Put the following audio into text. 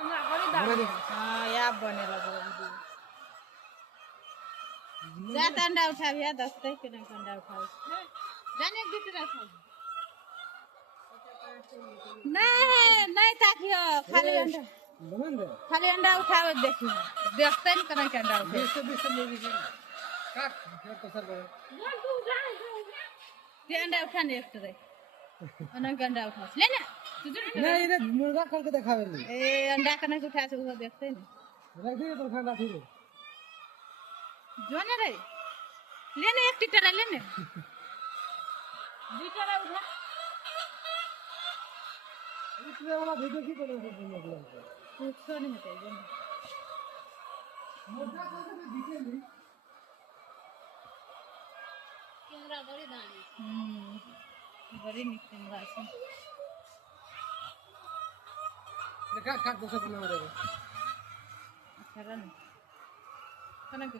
हाँ या बने लगे जा अंडा उठा भैया 10 के नहीं अंडा उठाओ जाने बीच रखो नहीं नहीं ताकियो खाली अंडा उठाओ देखिए देखते नहीं करें अंडा उठे ते अंडा उठाने एक तरह अनंग अंडा उठा ले ना नहीं रे मुर्गा करके दिखावे ले ए अंडा कने उठा से वो देखते नहीं रख दे तो खाना फिर जो ना रे लेने एक टिटरा लेने टिटरा उठा इतने वाला वीडियो की बना है दुनिया के कुछ तो नहीं होता है मुर्गा करके भी दिखे नहीं कैमरा बड़ी दानी बड़ी निक कैमरा से देखा खा दोस्त बना रहेगा अच्छा रन कने के